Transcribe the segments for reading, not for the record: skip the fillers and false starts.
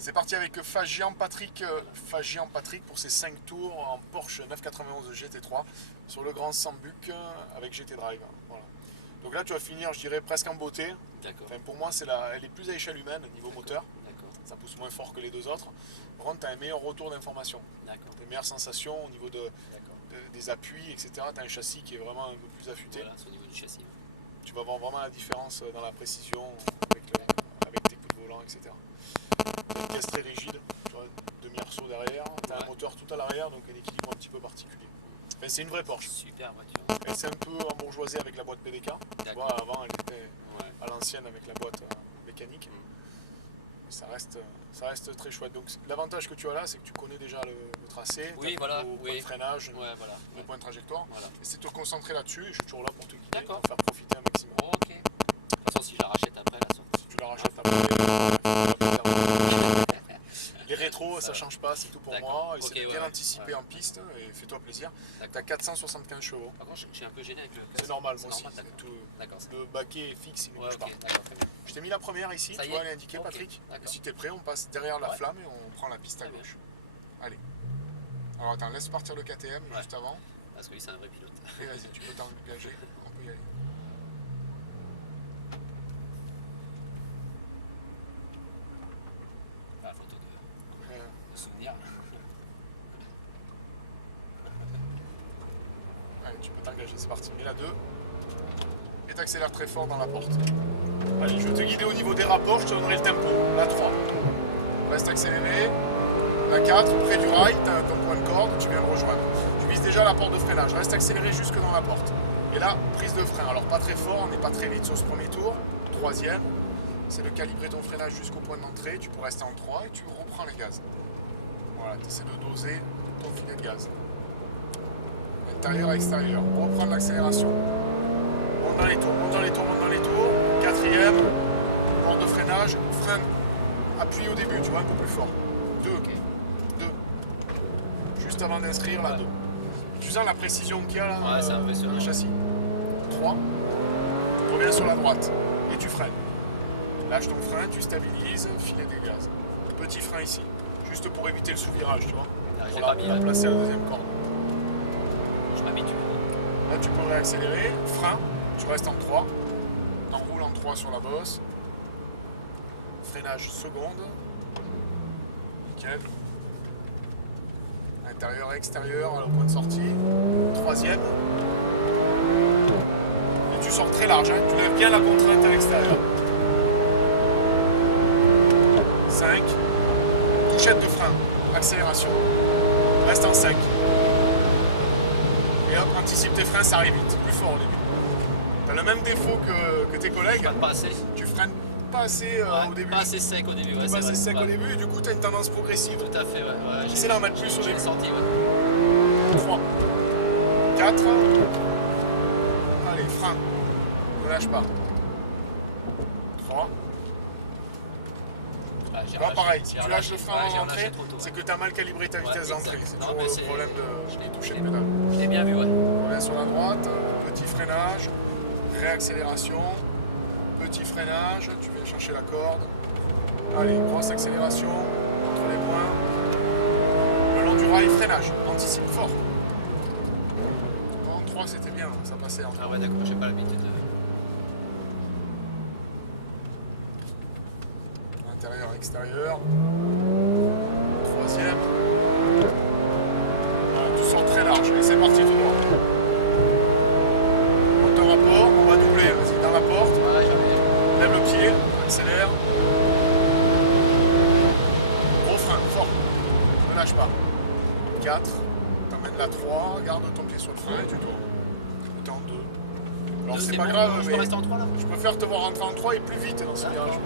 C'est parti avec Fagian Patrick pour ses 5 tours en Porsche 991 GT3 sur le Grand Sambuc avec GT Drive. Voilà. Donc là tu vas finir, je dirais, presque en beauté. D'accord. Enfin, pour moi, elle est plus à échelle humaine niveau moteur. D'accord. Ça pousse moins fort que les deux autres. Par contre, tu as un meilleur retour d'information. D'accord. Des meilleures sensations au niveau des appuis, etc. Tu as un châssis qui est vraiment un peu plus affûté. Voilà, c'est au niveau du châssis. Tu vas voir vraiment la différence dans la précision avec tes coups de volant, etc. Une caisse très rigide, tu vois, demi-arceau derrière, tu as un moteur tout à l'arrière, donc un équilibre un petit peu particulier. Enfin, c'est une vraie Porsche. Super voiture. Elle s'est un peu embourgeoisée avec la boîte PDK. Tu vois, avant elle était à l'ancienne avec la boîte mécanique. Mais ça reste très chouette. Donc l'avantage que tu as là, c'est que tu connais déjà le tracé, oui, voilà, le point de freinage, le point de trajectoire. Voilà. Et c'est de te concentrer là-dessus, et je suis toujours là pour te guider, pour faire profiter un maximum. Ok. De toute façon, si je la rachète après la sortie. Si tu la rachètes après, les rétros, ça change pas, c'est tout pour moi. Essaie de bien anticiper en piste et fais-toi plaisir. Tu as 475 chevaux. Par contre, je suis un peu gêné avec le. C'est normal, moi aussi. Le baquet est fixe, il ne bouge pas. Je t'ai mis la première ici, tu vois, elle est indiquée, Patrick. Et si tu es prêt, on passe derrière la flamme et on prend la piste à gauche. Allez. Alors attends, laisse partir le KTM juste avant. Parce que lui, c'est un vrai pilote. Et vas-y, tu peux t'engager, on peut y aller. La photo de souvenir. Allez, tu peux t'engager, c'est parti. Mets la 2. Et t'accélères très fort dans la porte. Allez, je vais te guider au niveau des rapports, je te donnerai le tempo. La 3. Reste accéléré. La 4, près du rail, tu as ton point de corde, tu viens le rejoindre. Tu vises déjà la porte de freinage. Reste accéléré jusque dans la porte. Et là, prise de frein. Alors pas très fort, on n'est pas très vite sur ce premier tour. Troisième, c'est de calibrer ton freinage jusqu'au point d'entrée. Tu peux rester en 3 et tu reprends les gaz. Voilà, tu essaies de doser ton filet de gaz. Intérieur, extérieur. Reprendre l'accélération. Monte dans les tours, monte dans les tours, monte dans les tours. Quatrième, porte de freinage, freine. Appuie au début, tu vois, un peu plus fort. 2. 2. Juste avant d'inscrire, la 2. Tu sens la précision qu'il y a là dans le châssis. 3. Reviens sur la droite. Et tu freines. Lâche ton frein, tu stabilises, filet des gaz. Petit frein ici. Juste pour éviter le sous-virage, tu vois. Pour la placer à la deuxième corde. Je m'habitue. Là, tu peux réaccélérer. Frein, tu restes en 3. Enroule en 3 sur la bosse. Freinage seconde. Nickel. Intérieur, extérieur, au point de sortie. Troisième. Et tu sors très large, hein. Tu lèves bien la contrainte à l'extérieur. 5. Touchette de frein. Accélération. Reste en 5. Et hop, anticipe tes freins, ça arrive vite. Plus fort au début. Tu as le même défaut que tes collègues. Pas assez. Tu freines pas assez au début. Pas assez sec au début. Pas assez sec au début et du coup tu as une tendance progressive. Tout à fait, ouais. J'essaie d'en mettre plus au début. J'ai senti, ouais. 3. 4. Allez, frein. Ne lâche pas. 3. Tu vois, pareil, si tu lâches le frein en entrée, c'est que tu as mal calibré ta vitesse d'entrée. C'est toujours le problème de toucher de pédale. Je l'ai bien vu, ouais. Reviens sur la droite, petit freinage, réaccélération, petit freinage, tu viens chercher la corde. Allez, grosse accélération, entre les points. Le long du rail, freinage, anticipe fort. En 3 c'était bien, ça passait en 3. Ah ouais, d'accord, j'ai pas l'habitude de... Intérieur, extérieur. Troisième. Voilà, tu sors très large. Et c'est parti tout droit. Monte un rapport, on va doubler. Vas-y, dans la porte. Voilà, j'avais... Lève le pied, accélère. Gros frein, fort. Ne lâche pas. 4. T'emmènes la 3. Garde ton pied sur le frein et tu tournes. T'es en 2. Alors c'est pas grave, je mais peux rester en 3 là. je préfère te voir rentrer en 3 et plus vite dans ce virage.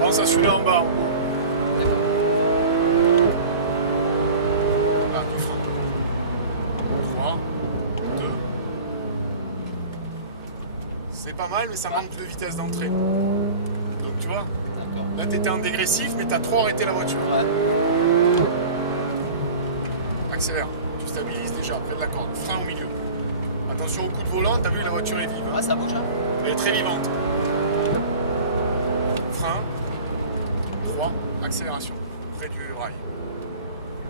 Pense à celui-là en bas. Là, du frein. 3, 2. C'est pas mal, mais ça manque de vitesse d'entrée. Donc tu vois, là tu étais en dégressif, mais tu as trop arrêté la voiture. Accélère, tu stabilises déjà près de la corde. Frein au milieu. Attention au coup de volant, tu as vu, la voiture est vive. Ouais, ça bouge. Elle est très vivante. Frein. 3, accélération, près du rail.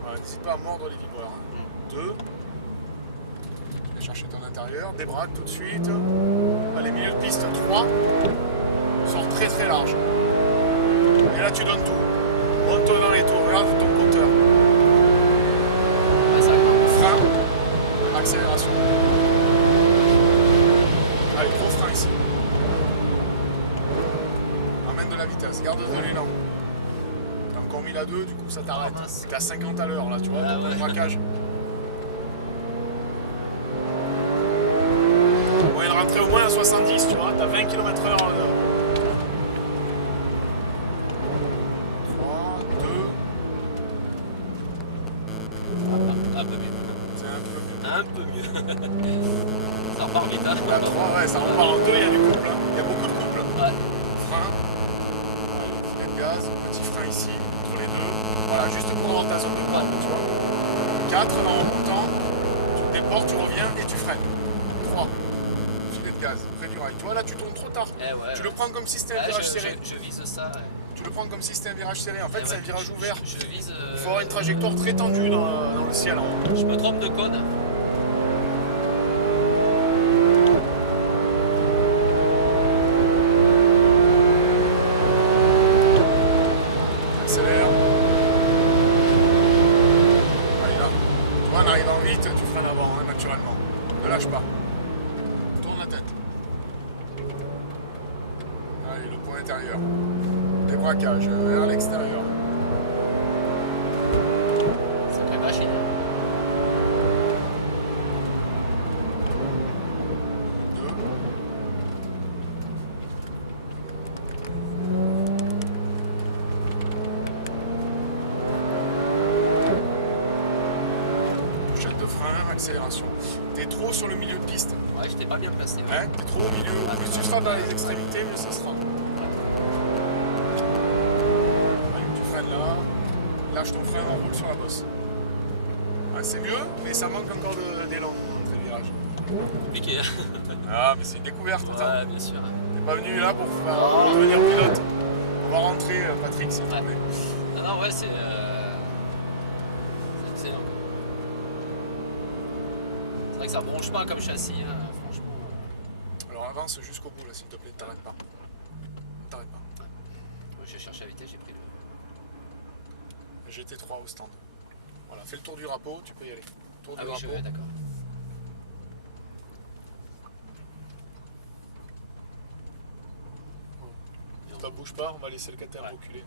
Voilà, n'hésite pas à mordre les vibreurs. 2, tu vas chercher ton intérieur, débraque tout de suite. Allez, milieu de piste 3, sort très très large. Et là tu donnes tout. Monte dans les tours, regarde ton compteur. Frein, accélération. Allez, gros frein ici. Amène de la vitesse, garde de l'élan. T'as encore mis la 2, du coup ça t'arrête. T'es à 50 à l'heure là, tu vois, ton braquage. Moyen de rentrer au moins à 70, tu vois, t'as 20 km/h. 3, 2. Un peu mieux. C'est Un peu mieux. Ça repart vite, hein. La 3, ouais, ça repart en 2, il y a du couple, hein. Il y a beaucoup de couple. Ouais. Frein, filet de gaz, petit frein ici, entre les deux. Voilà, juste pour avoir ta zone de panne, tu vois. 4, là en montant, tu déportes, tu reviens et tu freines. 3, filet de gaz, près du rail. Tu vois, là tu tournes trop tard. Eh ouais, Tu le prends comme si c'était un ouais, virage serré. je vise ça. Ouais. Tu le prends comme si c'était un virage serré. En fait, Eh c'est ouais, un virage ouvert. Je vise. Il faut avoir une trajectoire très tendue dans le ciel en haut. Je me trompe de code. Accélère. Allez là. Tu vois, en arrivant vite, tu freines avant, hein, naturellement. Ne lâche pas. Tourne la tête. Allez, le point intérieur. Débraquage vers l'extérieur. Sacrée machine. 2. Pochette de frein, accélération. T'es trop sur le milieu de piste. Ouais, j'étais pas bien placé. Ouais. Hein, t'es trop au milieu. Plus tu seras dans les extrémités, mieux ça sera. Allez, tu freines là. Lâche ton frein, on roule sur la bosse. Ouais, c'est mieux, mais ça manque encore d'élan dans les virages. Compliqué. Hein. Ah, mais c'est une découverte. Attends. Ouais, bien sûr. T'es pas venu là pour devenir pilote. On va rentrer, Patrick, s'il te plaît. Non, ouais, c'est excellent. C'est vrai que ça bronche pas comme châssis, hein, franchement. Alors avance jusqu'au bout là, s'il te plaît, ne t'arrête pas. Ne t'arrête pas. Moi, j'ai cherché à vitesse, j'ai pris le. GT3 au stand. Voilà, fais le tour du rapport, tu peux y aller. Tour Ah du oui, rapport. je vais, d'accord. Ça bouge pas, on va laisser le cater reculer.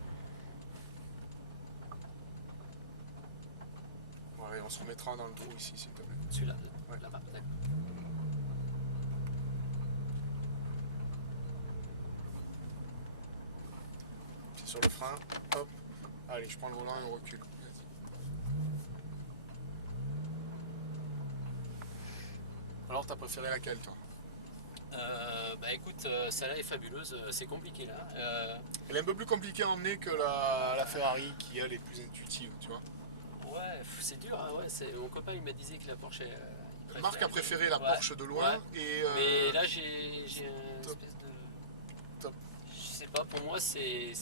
Voilà, et on se remettra dans le trou ici, s'il te plaît. Celui-là, Ouais. là-bas, d'accord. Pied sur le frein, hop. Allez, je prends le volant et on recule. Vas-y. Alors, t'as préféré laquelle, toi? Bah écoute, celle-là est fabuleuse, c'est compliqué là. Elle est un peu plus compliquée à emmener que la Ferrari qui, elle, est plus intuitive, tu vois. Ouais, c'est dur, hein, ouais, mon copain il m'a dit que la Porsche. Marc a préféré la Porsche de loin. Ouais. Et, Mais là j'ai un top. espèce de. Top. Je sais pas, pour moi c'est.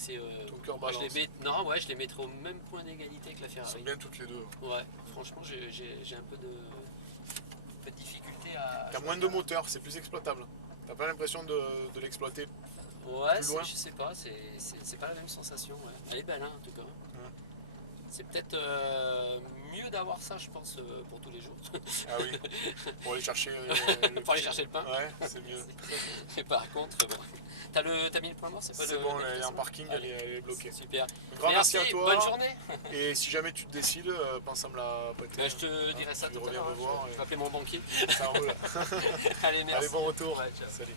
Ton cœur moi, balance. Non, ouais, je les mettrais au même point d'égalité que la Elles Ferrari. sont bien toutes les deux. Ouais, franchement j'ai un peu de difficulté à. T'as moins de moteur, c'est plus exploitable. T'as pas l'impression de l'exploiter. Ouais, plus loin. je sais pas, c'est pas la même sensation. Ouais. Elle est belle hein, en tout cas. Ouais. C'est peut-être mieux d'avoir ça, je pense, pour tous les jours. Ah oui, pour aller chercher Pour aller chercher le pain. Ouais, c'est mieux. Mais par contre, bon. T'as mis le point mort, c'est pas C'est bon, elle est en parking, elle est bloquée. Super. Un grand merci à toi. Bonne journée. Et si jamais tu te décides, pense à me la prêter. Bah, je te dirai ça tu tout à reviens l'heure. me voir. Je vais appeler mon banquier. Ça roule. Allez, merci. Allez, bon retour. Ouais, ciao. Salut.